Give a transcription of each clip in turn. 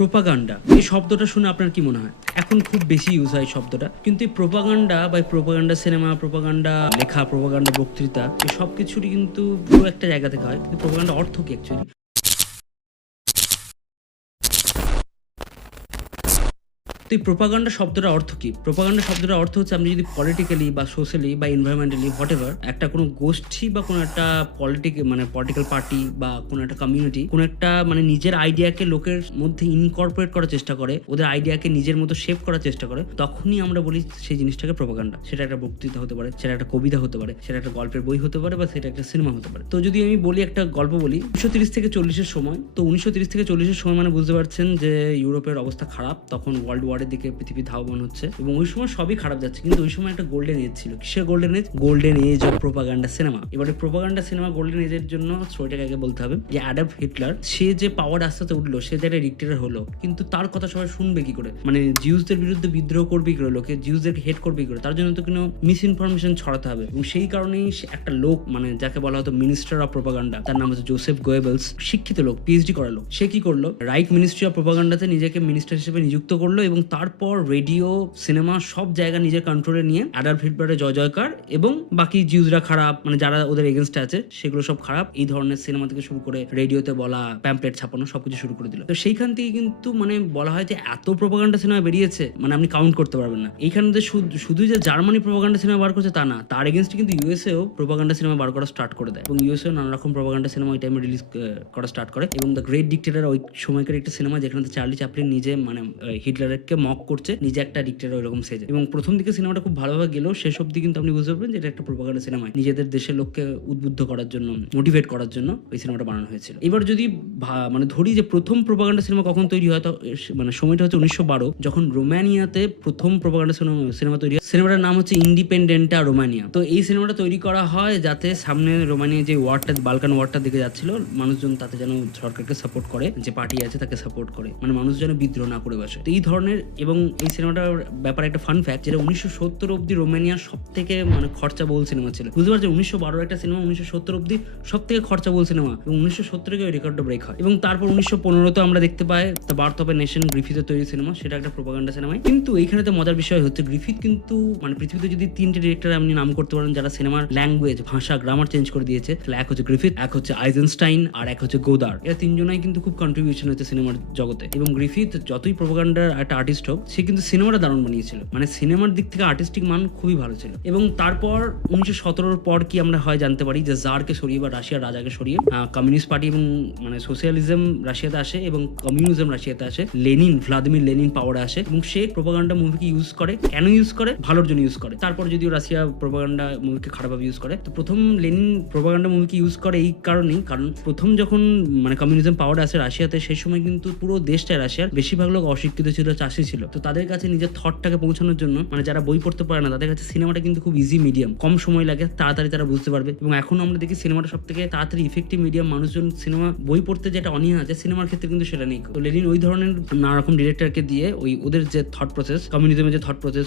Propaganda, এই শব্দটা শুনে আপনার কি মনে হয়? এখন খুব বেশি ইউজ হয় শব্দটা, কিন্তু এই প্রোপাগান্ডা বা প্রোপাগান্ডা সিনেমা, প্রোপাগান্ডা লেখা, প্রোপাগান্ডা বক্তৃতা, এই সব কিছুরই কিন্তু পুরো একটা জায়গা থেকে হয়। কিন্তু প্রোপাগান্ডা অর্থ কি অ্যাকচুয়ালি? তো এই প্রোপাগান্ডা শব্দটার অর্থ কি? প্রোপাগান্ডা শব্দটার অর্থ হচ্ছে, আপনি যদি পলিটিক্যালি বা সোশ্যালি বা এনভায়রনমেন্টালি হোয়াটএভার একটা কোনো গোষ্ঠী বা কোনো একটা পলিটিক্যাল পার্টি বা কোনো একটা কমিউনিটি কোনো একটা নিজের আইডিয়াকে লোকের মধ্যে ইনকর্পোরেট করার চেষ্টা করে, ওদের আইডিয়াকে নিজের মতো শেপ করার চেষ্টা করে, তখনই আমরা বলি সেই জিনিসটাকে প্রোপাগান্ডা। সেটা একটা বক্তৃতা হতে পারে, সেটা একটা কবিতা হতে পারে, সেটা একটা গল্পের বই হতে পারে, বা সেটা একটা সিনেমা হতে পারে। তো যদি আমি বলি, একটা গল্প বলি 1930 থেকে 40-এর সময়। তো 1930 থেকে 40-এর সময় বুঝতে পারছেন যে ইউরোপের অবস্থা খারাপ, তখন ওয়ার্ল্ড ওয়ারের দিকে পৃথিবী ধাবমান হচ্ছে, এবং ওই সময় সবই খারাপ যাচ্ছে। কিন্তু ওই সময় একটা গোল্ডেন এজ ছিল। কিসের golden age? Golden age of propaganda cinema. এবারে প্রোপাগান্ডা সিনেমা গোল্ডেন এজের জন্য স্টোরিটাকে আগে বলতে হবে যে অ্যাডলফ হিটলার, সে যে পাওয়ার আস্তে আস্তে উঠলো, সে যে একটা ডিক্টেটর হলো, কিন্তু তার কথা সবাই শুনবে কি করে? জিউসদের বিরুদ্ধে বিদ্রোহ করবে কি করে, লোকে জিউসদেরকে হেট করবে কি করে? তার জন্য তো কোনো মিস ইনফরমেশন ছড়াতে হবে, এবং সেই কারণেই একটা লোক, যাকে বলা হতো মিনিস্টার অফ প্রোপাগান্ডা, তার নাম হচ্ছে জোসেফ গোয়েবলস। শিক্ষিত লোক, পিএইচডি করা লোক। সে কি করলো? রাইট মিনিস্ট্রি অফ প্রোপাগান্ডাতে নিজেকে মিনিস্টার হিসেবে নিযুক্ত করলো, এবং তারপর রেডিও, সিনেমা, সব জায়গা নিজের কন্ট্রোলে নিয়ে অ্যাডলফ হিটলারের জয় জয়কার, এবং বাকি জিউসরা খারাপ, যারা ওদের এগেনস্টে আছে সেগুলো সব খারাপ, এই ধরনের সিনেমা থেকে শুরু করে রেডিওতে বলা, প্যাম্পলেট ছাপানো, সবকিছু শুরু করে দিল। তো সেইখান থেকে কিন্তু বলা হয় যে এত প্রোপাগান্ডা সিনেমা বেরিয়েছে, আপনি কাউন্ট করতে পারবেন না। এইখানে যে শুধু যে জার্মানি প্রোপাগান্ডা সিনেমা বার করছে তা না, তার এগেনস্টে কিন্তু ইউএসএও প্রোপাগান্ডা সিনেমা বার করা স্টার্ট করে দেয়, এবং ইউএসএও নানা রকম প্রোপাগান্ডা সিনেমা ওই টাইমে রিলিজ করা স্টার্ট করে। এবং দ্য গ্রেট ডিক্টেটর ওই সময়কার একটা সিনেমা, যেখানে চার্লি চ্যাপলিন নিজে হিটলারকে মক করছে, নিজে একটা ডিক্টেটর ওইরকম সেজে। এবং প্রথম দিকে সিনেমাটা খুব ভালোভাবে গেলেও শেষ অব্দি কিন্তু আপনি বুঝতে পারবেন যে এটা একটা প্রোপাগান্ডা সিনেমা, নিজেদের দেশের লোককে উদ্বুদ্ধ করার জন্য, মোটিভেট করার জন্য ওই সিনেমাটা বানানো হয়েছিল। এবার যদি ধরি যে প্রথম প্রোপাগান্ডা সিনেমা কখন তৈরি হয়, তো সময়টা হচ্ছে 1912, যখন রোমানিয়াতে প্রথম প্রোপাগান্ডা সিনেমা তৈরি হয়। সিনেমাটার নাম হচ্ছে ইন্ডিপেন্ডেন্টা রোমানিয়া। তো এই সিনেমাটা তৈরি করা হয় যাতে সামনে রোমানিয়া যে ওয়ারটা, বালকান ওয়ারটার দিকে যাচ্ছিল, মানুষজন তাতে যেন সরকারকে সাপোর্ট করে, যে পার্টি আছে তাকে সাপোর্ট করে, মানুষ যেন বিদ্রোহ না করে বসে। তো এই ধরনের, এবং এই সিনেমাটার ব্যাপারে একটা ফান ফ্যাক্ট, যেটা 1970 অব্দি রোমানিয়ার সব থেকে খরচাবহুল সিনেমা ছিল। বুঝতে পারছেন, 1912 একটা সিনেমা 1970 অব্দি সব থেকে খরচাবহুল সিনেমা, এবং 1970 ওই রেকর্ডটা ব্রেক হয়। এবং তারপর 1915 আমরা দেখতে পাই the birth of a nation, গ্রিফিথের তৈরি সিনেমা, সেটা একটা প্রোপাগান্ডা সিনেমা। কিন্তু এইখানে তো মজার বিষয় হচ্ছে, গ্রিফিথ কিন্তু পৃথিবীতে যদি 3টে ডিরেক্টর আপনি নাম করতে পারেন যারা সিনেমার ল্যাঙ্গুয়েজ, ভাষা, গ্রামার চেঞ্জ করে দিয়েছে, তাহলে এক হচ্ছে গ্রিফিথ, এক হচ্ছে আইজেনস্টাইন, আর এক হচ্ছে গোদার। এরা তিনজনাই কিন্তু খুব কন্ট্রিবিউশন হচ্ছে সিনেমার জগতে। এবং গ্রিফিথ যতই প্রোপাগান্ডার একটা আর্টিস্ট হোক, সে কিন্তু সিনেমাটা দারুণ বানিয়েছিল, সিনেমার দিক থেকে আর্টিস্টিক মান খুবই ভালো ছিল। এবং তারপর 1917 পর কি আমরা হয় জানতে পারি যে জারকে সরিয়ে বা রাশিয়ার রাজাকে সরিয়ে কমিউনিস্ট পার্টি এবং সোশ্যালিজম রাশিয়াতে আসে, এবং কমিউনিজম রাশিয়াতে আসে। ভ্লাদিমির লেনিন পাওয়ারে আসে, এবং সে প্রোপাগান্ডা মুভিকে ইউজ করে। কেন ইউজ করে? ভালোর জন্য ইউজ করে। তারপর যদিও রাশিয়া প্রোপাগান্ডা মুভিকে খারাপভাবে ইউজ করে, তো প্রথম লেনিন প্রোপাগান্ডা মুভিকে ইউজ করে এই কারণেই, কারণ প্রথম যখন কমিউনিজম পাওয়ারে আসে রাশিয়াতে, সেই সময় কিন্তু পুরো দেশটা, রাশিয়ার বেশিরভাগ লোক অশিক্ষিত ছিল, চাষি ছিল। তো তাদের কাছে নিজের থটটাকে পৌঁছানোর জন্য, যারা বই পড়তে পারে না, তাদের কাছে সিনেমাটা কিন্তু খুব ইজি মিডিয়াম, কম সময় লাগে, তাড়াতাড়ি তারা বুঝতে পারবে। এবং এখন আমরা দেখি সিনেমাটা সব থেকে তাড়াতাড়ি ইফেক্টিভ মিডিয়াম। মানুষজন সিনেমা বই পড়তে যেটা অনীহা আছে, সিনেমার ক্ষেত্রে কিন্তু সেটা নেই। তো লেনিন ওই ধরনের নানা রকম ডিরেক্টরকে দিয়ে ওদের যে থট প্রসেস, কমিউনিজমের যে থট প্রসেস,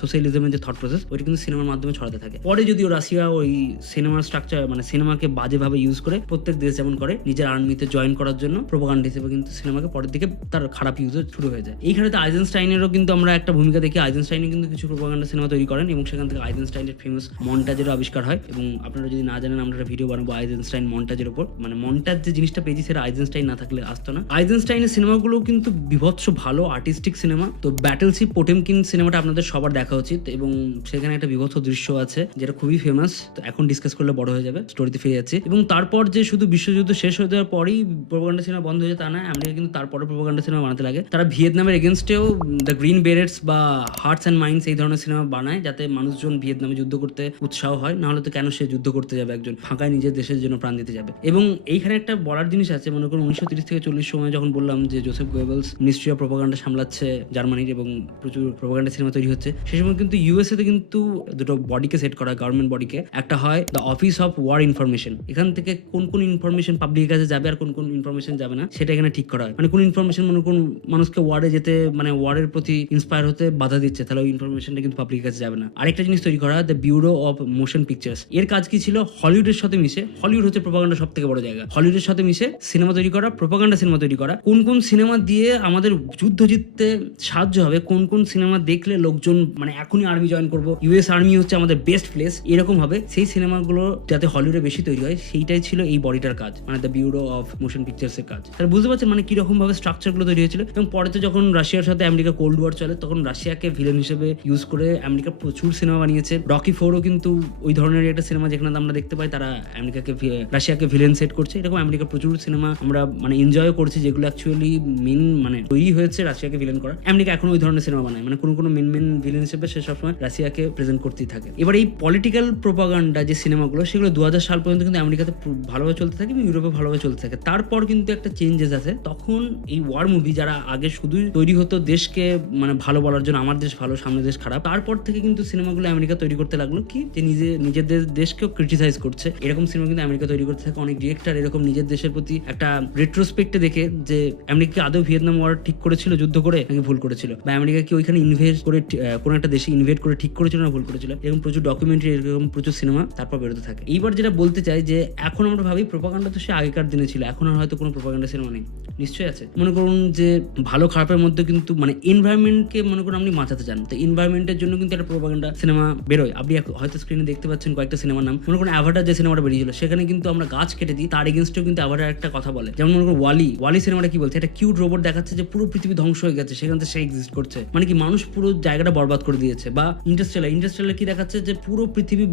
সোশ্যালিজমের যে থট প্রসেস, ওইটা কিন্তু সিনেমার মাধ্যমে ছড়াতে থাকে। পরে যদিও রাশিয়া ওই সিনেমার স্ট্রাকচার, সিনেমাকে বাজেভাবে ইউজ করে, প্রত্যেক দেশ যেমন করে নিজের আর্মিতে জয়েন করার জন্য, প্রোপাগান্ডা হিসেবে কিন্তু সিনেমাকে পরের দিকে তার খারাপ ইউজ শুরু হয়ে যায়। এইখানে তো আইজেনস্টাইনেরও কিন্তু আমরা একটা ভূমিকা দেখি। আইজেনস্টাইনে কিন্তু কিছু প্রোপাগান্ডা সিনেমা তৈরি করেন, এবং সেখান থেকে আইজেনস্টাইনের ফেমাস মন্টাজেরও আবিষ্কার হয়। এবং আপনারা যদি না জানেন, আমরা একটা ভিডিও বানাবো আইজেনস্টাইন মন্টাজের উপর। মন্টাজ যে জিনিসটা পেয়েছি, সেটা আইজেনস্টাইন না থাকলে আসতো না। আইজেনস্টাইনের সিনেমাগুলো কিন্তু বিভৎস ভালো আর্টিস্টিক সিনেমা। তো ব্যাটেলশিপ পোটেমকিন সিনেমাটা আপনাদের সবার দেখা উচিত, এবং সেখানে একটা বিভৎস দৃশ্য আছে যেটা খুবই ফেমাস। তো এখন ডিসকাস করলে বড় হয়ে যাবে, স্টোরিতে ফিরে যাচ্ছে। এবং তারপর যে শুধু বিশ্বযুদ্ধ শেষ হয়ে যাওয়ার পরেই প্রোপাগান্ডা সিনেমা বন্ধ হয়ে যায় তা না, আমেরিকা কিন্তু তারপরে প্রোপাগান্ডা সিনেমা বানাতে লাগে। তারা ভিয়েতনামের এগেনস্টেও দ্য গ্রিন বেরেটস বা হার্টস অ্যান্ড মাইন্ডস এই ধরনের সিনেমা বানায়, যাতে মানুষজন ভিয়েতনামে যুদ্ধ করতে উৎসাহ হয়। নাহলে তো কেন সে যুদ্ধ করতে যাবে, একজন ফাঁকায় নিজের দেশের জন্য প্রাণ দিতে যাবে। এবং এইখানে একটা বলার জিনিস আছে, মনে করুন 1930 থেকে 40 সময় যখন বললাম যে Joseph Goebbels ministry of propaganda সামলাচ্ছে জার্মানির, এবং প্রচুর প্রোপাগান্ডা সিনেমা তৈরি হচ্ছে, সেই সময় কিন্তু ইউএসএ তে কিন্তু দুটো বডিকে সেট করা হয়, গভর্নমেন্ট বডিকে। একটা হয় the office of war information, এখান থেকে কোন ইনফরমেশন পাবলিকের কাছে যাবে আর কোন ইনফরমেশন যাবে না, সেটা এখানে ঠিক করা হয়। কোন ইনফরমেশন, কোন মানুষকে ওয়ারে যেতে যেতে মানে ওয়ারের প্রতি ইন্সপায়ার হতে বাধা দিচ্ছে, তাহলে ওই ইনফরমেশনটা কিন্তু পাবলিকের কাছে যাবে না। আরেকটা জিনিস তৈরি করা, the bureau of motion pictures. এর কাজ কি ছিল? হলিউডের সাথে মিশে, হলিউড হচ্ছে প্রোপাগান্ডা সব থেকে বড় জায়গা, হলিউডের সাথে মিশে সিনেমা তৈরি করা, প্রোপাগান্ডা সিনেমা তৈরি করা। কোন কোন সিনেমা দিয়ে আমাদের যুদ্ধ জিততে সাহায্য হবে, কোন কোন সিনেমা দেখলে লোকজন মানে এখনই আর্মি জয়েন করবো, ইউএস আর্মি হচ্ছে আমাদের বেস্ট প্লেস, এরকম হবে, সেই সিনেমাগুলো যাতে হলিউডে বেশি তৈরি হয়, সেইটাই ছিল এই বডিটার কাজ, মানে the bureau of motion pictures এর কাজ। তাহলে বুঝতে পারছেন মানে কিরকম ভাবে স্ট্রাকচার গুলো তৈরি হয়েছিল। এবং পরে তো যখন রাশিয়ার সাথে আমেরিকা কোল্ড ওয়ার চলে, তখন রাশিয়াকে ভিলেন হিসেবে ইউজ করে আমেরিকা প্রচুর সিনেমা বানিয়েছে। রকি 4ও কিন্তু ওই ধরনের একটা সিনেমা, যেখানে আমরা দেখতে পাই তারা রাশিয়াকে ভিলেন সেট করছে। এরকম আমেরিকা প্রচুর সিনেমা আমরা মানে এনজয় করছি, যেগুলো অ্যাকচুয়ালি মেন মানে তৈরি হয়েছে রাশিয়াকে ভিলেন করা। আমেরিকা এখন ওই ধরনের সিনেমা বানায়, মানে কোনো মেন ভিলেন হিসেবে সে সবসময় রাশিয়াকে প্রেজেন্ট করতেই থাকে। এবার এই পলিটিক্যাল প্রোপাগান্ডা যে সিনেমাগুলো, সেগুলো 2000 সাল পর্যন্ত কিন্তু আমেরিকাতে ভালোভাবে চলতে থাকে এবং ইউরোপে ভালোভাবে চলতে থাকে। তারপর কিন্তু একটা চেঞ্জেস আছে, তখন এই ওয়ার মুভি যারা আগে শুধু তৈরি হতো দেশকে মানে ভালো বলার জন্য, আমার দেশ ভালো সামনে দেশ খারাপ, তারপর থেকে কিন্তু সিনেমাগুলো আমেরিকা তৈরি করতে লাগলো কি, যে নিজেদের দেশকেও ক্রিটিসাইজ করছে, এরকম সিনেমা কিন্তু আমেরিকা তৈরি করতে থাকে। অনেক ডিরেক্টর এরকম নিজের দেশের প্রতি একটা রেট্রোস্পেক্টে দেখে যে আমেরিকা আদৌ ভিয়েতনাম ওয়ার ঠিক করেছিল যুদ্ধ করে নাকি ভুল করেছিল, বা আমেরিকা কি ওইখানে ইনভেস্ট করে কোনো একটা দেশে ইনভেস্ট করে ঠিক করেছিল না ভুল করেছিল, এরকম প্রচুর ডকুমেন্টারি, এরকম প্রচুর সিনেমা তারপর বেরোতে থাকে। এইবার যেটা বলতে চাই যে এখন আমরা ভাবি প্রোপাগান্ডা তো সে আগেকার দিনে ছিল, এখন আর হয়তো কোনো প্রোপাগান্ডা সিনেমা নেই, নিশ্চয়ই আছে। মনে করুন যে ভালো খারাপের মধ্যে কিন্তু মানে এনভায়রনমেন্টকে মনে করুন আপনি বাঁচাতে চান, তো এনভায়রনমেন্টের জন্য কিন্তু একটা প্রোপাগান্ডা সিনেমা বেরোয়। আপনি হয়তো স্ক্রিনে দেখতে পাচ্ছেন কয়েকটা সিনেমার নাম। মনে করুন অ্যাভাটার যে সিনেমাটা বেরিয়েছিল, সেখানে কিন্তু আমরা গাছ কেটে দিই, তার এগেনস্টেও কিন্তু অ্যাভাটার একটা কথা বলে। যেমন মনে করুন ওয়ালি সিনেমাটা কি বলছে, একটা কিউট রোবট দেখাচ্ছে যে পুরো পৃথিবী ধ্বংস হয়ে গেছে, সেখান থেকে সে এক্সিস্ট করছে, মানে কি মানুষ পুরো জায়গাটা বরবাদ করে দিয়েছে। বা ইন্টারস্টেলার কি দেখাচ্ছে, যে পুরো পৃথিবী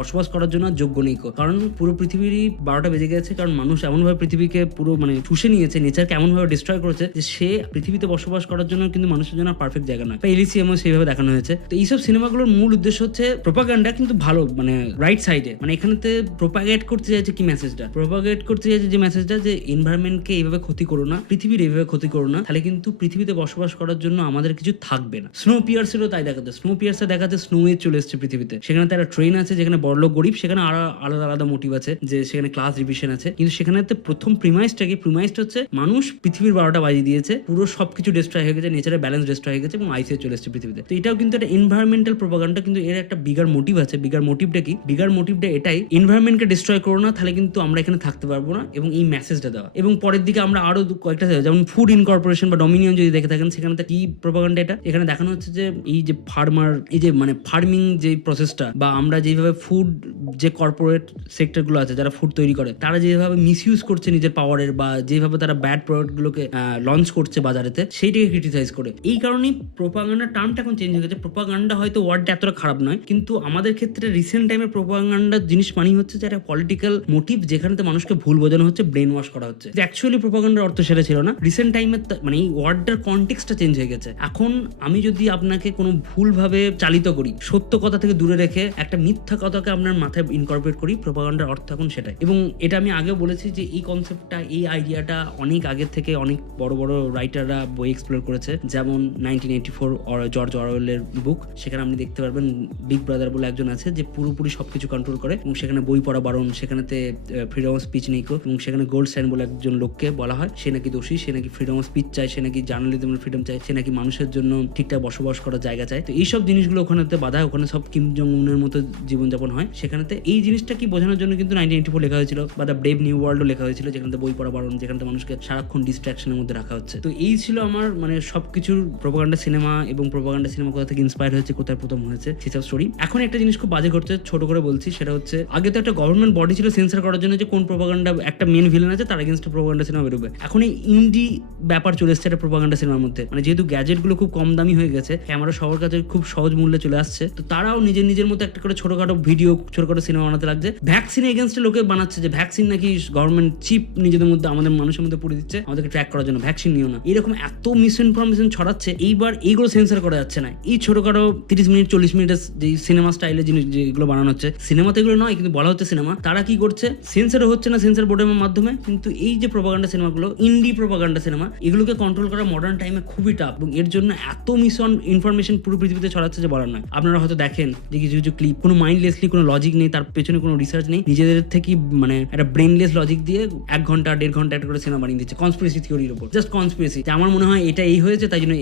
বসবাস করার জন্য যোগ্য নেই, কারণ পুরো পৃথিবীরই 12টা বেজে গেছে, কারণ মানুষ এমনভাবে পৃথিবীকে পুরো মানে শুষে নিয়েছে, নেচারকে এমনভাবে ডিস্ট্রয় করেছে যে সে পৃথিবীতে বসবাস করার জন্য কিন্তু মানুষের জন্য পারফেক্ট জায়গা নয়। এলিসিয়ামও সেইভাবে দেখানো হয়েছে। তো এইসব সিনেমাগুলোর মূল উদ্দেশ্য হচ্ছে প্রোপাগান্ডা, কিন্তু ভালো মানে রাইট সাইডে, মানে এখানেতে প্রোপাগেট করতে চাইছে কি মেসেজটা, প্রোপাগেট করতে চাইছে যে মেসেজটা, যে এনভায়রনমেন্টকে এইভাবে ক্ষতি করো না, পৃথিবীর এইভাবে ক্ষতি করো না, তাহলে কিন্তু পৃথিবীতে বসবাস করার জন্য আমাদের কিছু থাকবে না। স্নো পিয়ার্সেরও তাই দেখাতে, স্নো পিয়ার্সে দেখাতে স্নো এজ চলে এসছে পৃথিবীতে, সেখানে তার ট্রেন আছে যেখানে বড়লোক গরিব, সেখানে আরো আলাদা আলাদা মোটিভ আছে, যে সেখানে ক্লাস ডিভিশন আছে, কিন্তু সেখানে প্রথম প্রিমাইসটা হচ্ছে মানুষ পৃথিবীর 12টা বাজিয়ে দিয়েছে, পুরো সবকিছু ডিস্ট্রয় হয়ে গেছে, নেচারের ব্যালেন্স ডিস্ট্রয় হয়ে গেছে এবং আইসে চলে এসছে পৃথিবীতে। তো এটাও কিন্তু একটা এনভায়রনমেন্টাল প্রোপাগান্ডা, কিন্তু এর একটা বিগার মোটিভ আছে। বিগার মোটিভটা কি? বিগার মোটিভটা এটাই, এনভায়রনমেন্টকে ডিস্ট্রয় করো না, তাহলে কিন্তু আমরা এখানে থাকতে পারবো না, এবং এই মেসেজটা দেওয়া। এবং পরের দিকে আমরা আরো কয়েকটা, যেমন ফুড ইনকর্পোরেশন বা ডমিনিয়ন যদি দেখে থাকেন, সেখানে কি প্রোপাগান্ডা, এটা এখানে দেখানো হচ্ছে যে এই যে ফার্মার, এই যে মানে ফার্মিং যে প্রসেসটা, বা আমরা যেভাবে ফুড যে কর্পোরেট সেক্টর গুলো আছে যারা ফুড তৈরি করে, তারা যেভাবে মিসইউজ করছে নিজের পাওয়ারের, বা যেভাবে তারা ব্যাড প্রোডাক্ট গুলোকে লঞ্চ করছে বাজারেতে, সেইটাকে ক্রিটিসাইজ করে। এই কারণেই প্রোপাগান্ডা টার্মটা এখন চেঞ্জ হয়ে গেছে। প্রোপাগান্ডা হয়তো ওয়ার্ডটা এতটা খারাপ নয়, কিন্তু আমাদের ক্ষেত্রে রিসেন্ট টাইমে প্রোপাগান্ডা জিনিস মানি হচ্ছে যে একটা পলিটিক্যাল মোটিভ, যেখানে মানুষকে ভুল বোঝানো হচ্ছে, ব্রেন ওয়াশ করা হচ্ছে। অ্যাকচুয়ালি প্রোপাগান্ডার অর্থ সেটা ছিল না। রিসেন্ট টাইমে মানে এই ওয়ার্ডটার কনটেক্সটটা চেঞ্জ হয়ে গেছে। এখন আমি যদি আপনাকে কোনো ভুলভাবে চালিত করি, সত্য কথা থেকে দূরে রেখে একটা মিথ্যা কথাকে আপনার মাথায় ইনকর্পোরেট করি, প্রোপাগান্ডার অর্থ এখন সেটাই। এবং এটা আমি আগেও বলেছি যে এই কনসেপ্টটা, এই আইডিয়াটা অনেক আগে থেকে অনেক বড় বড় রাইটাররা বই এক্সপ্লোর করেছে। যেমন 1984 জর্জ অরওয়েলের বুক, সেখানে আপনি দেখতে পারবেন বিগ ব্রাদার বলে একজন আছে যে পুরোপুরি সবকিছু কন্ট্রোল করে, এবং সেখানে বই পড়া বারণ, সেখানেতে ফ্রিডম অফ স্পিচ নেই, এবং সেখানে গোল্ডস্টাইন বলে একজন লোককে বলা হয় সে নাকি দোষী, সে নাকি ফ্রিডম অফ স্পিচ চায়, সে নাকি জার্নালিজমের ফ্রিডম চায়, সে নাকি মানুষের জন্য ঠিকঠাক বসবাস করার জায়গা চায়। তো এইসব জিনিসগুলো ওখানেতে বাধা, ওখানে সব কিম জং উনের মতো জীবনযাপন হয়। সেখানেতে এই জিনিসটা কি বোঝানোর জন্য কিন্তু 1984 লেখা হয়েছিল, বা দ্য ব্রেভ নিউ ওয়ার্ল্ডও লেখা হয়েছিল, যেখানে বই পড়া বারণ, যেখানে মানুষকে সারাক্ষণ ডিস্ট্রাকশনের মধ্যে রাখা হচ্ছে। তো এই ছিল আমার মানে সবকিছুর প্রোপাগান্ডা সিনেমা, এবং প্রোপাগান্ডা সিনেমা কোথা থেকে ইন্সপায়ার হয়েছে, কোথায় প্রথম হয়েছে, সেসব স্টোরি। এখন একটা জিনিস খুব বাজে ঘটছে, ছোট করে বলছি, সেটা হচ্ছে আগে তো একটা গভর্নমেন্ট বডি ছিল সেন্সর করার জন্য, যে কোন প্রোপাগান্ডা একটা মেন ভিলেন আছে তার এগেইনস্টে প্রোপাগান্ডা সিনেমা বেরোবে। এখন এই ইন্ডি ব্যাপার চলে এসছে একটা প্রোপাগান্ডা সিনেমার মধ্যে, মানে যেহেতু গ্যাজেট গুলো খুব কম দামি হয়ে গেছে, ক্যামেরা সবার কাছে খুব সহজ মূল্যে চলে আসছে, তো তারাও নিজের মতো একটা করে ছোটখাটো ভিডিও, ছোটখাটো সিনেমা বানাতে লাগছে। ভ্যাকসিন এগেইনস্টে লোকে বানাচ্ছে যে ভ্যাকসিন নাকি গভর্নমেন্ট চিপ নিজেদের মধ্যে আমাদের মানুষের মধ্যে পুড়ে দিচ্ছে আমাদেরকে ট্র্যাক করার জন্য, ভ্যাকসিন নিও না, এরকম এত মিস ইনফরমেশন ছড়াচ্ছে। এইবার এইগুলো সেন্সর করা যাচ্ছে না। এই ছোটখাটো 30 মিনিট 40 মিনিটের যে সিনেমা স্টাইলের জিনিস যেগুলো বানানো হচ্ছে, সিনেমাতে এগুলো নয় কিন্তু বলা হচ্ছে সিনেমা, তারা কি করছে, সেন্সরও হচ্ছে না সেন্সর বোর্ডের মাধ্যমে। কিন্তু এই যে প্রোপাগান্ডা সিনেমাগুলো, ইন্ডি প্রোপাগান্ডা সিনেমা, এগুলোকে কন্ট্রোল করা মডার্ন টাইমে খুবই টাফ, এবং এর জন্য এত মিস ইনফরমেশন পুরো পৃথিবীতে ছড়াচ্ছে যে বলার নয়। আপনারা হয়তো দেখেন যে কিছু কিছু ক্লিপ কোনো মাইন্ডলেসলি, কোনো লজিক নেই, তার পেছনে কোনো রিসার্চ নেই, নিজেদের থেকে মানে একটা ব্রেনলেস লজিক দিয়ে 1 ঘন্টা 1.5 ঘন্টা একটা করে সিনেমা বানিয়ে দিচ্ছে কনস্পিরেসি থিওরির উপর, জাস্ট কনস্পিরেসি। আমার মনে হয় হয় এটা এই হয়েছে তাই জন্য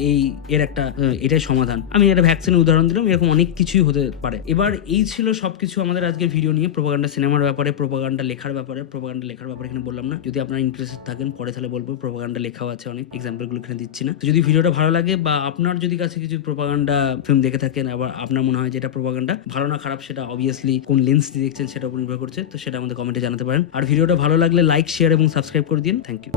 এর একটা এটাই সমাধান। আমি একটা ভ্যাকসিনের উদাহরণ দিলাম, এরকম অনেক কিছুই হতে পারে। এবার এই ছিল সবকিছু আমাদের আজকের ভিডিও নিয়ে, প্রোপাগান্ডা সিনেমার ব্যাপারে, প্রোপাগান্ডা লেখার ব্যাপারে। প্রোপাগান্ডা লেখার ব্যাপারে এখানে বললাম না, যদি আপনারা ইন্টারেস্টেড থাকেন পরে তাহলে বলবো। প্রোপাগান্ডা লেখাও আছে অনেক, এক্সাম্পলগুলো এখানে দিচ্ছি না। তো যদি ভিডিওটা ভালো লাগে বা আপনার যদি কাছে কিছু প্রোপাগান্ডা ফিল্ম দেখে থাকেন, আবার আপনার মনে হয় যে এটা প্রোপাগান্ডা ভালো না খারাপ, সেটা অবভিয়াসলি কোন লেন্স দিয়ে দেখছেন সেটার উপর নির্ভর করছে, তো সেটা আমাদের কমেন্টে জানাতে পারেন। আর ভিডিওটা ভালো লাগলে লাইক, শেয়ার এবং সাবস্ক্রাইব করে দিন। Thank you.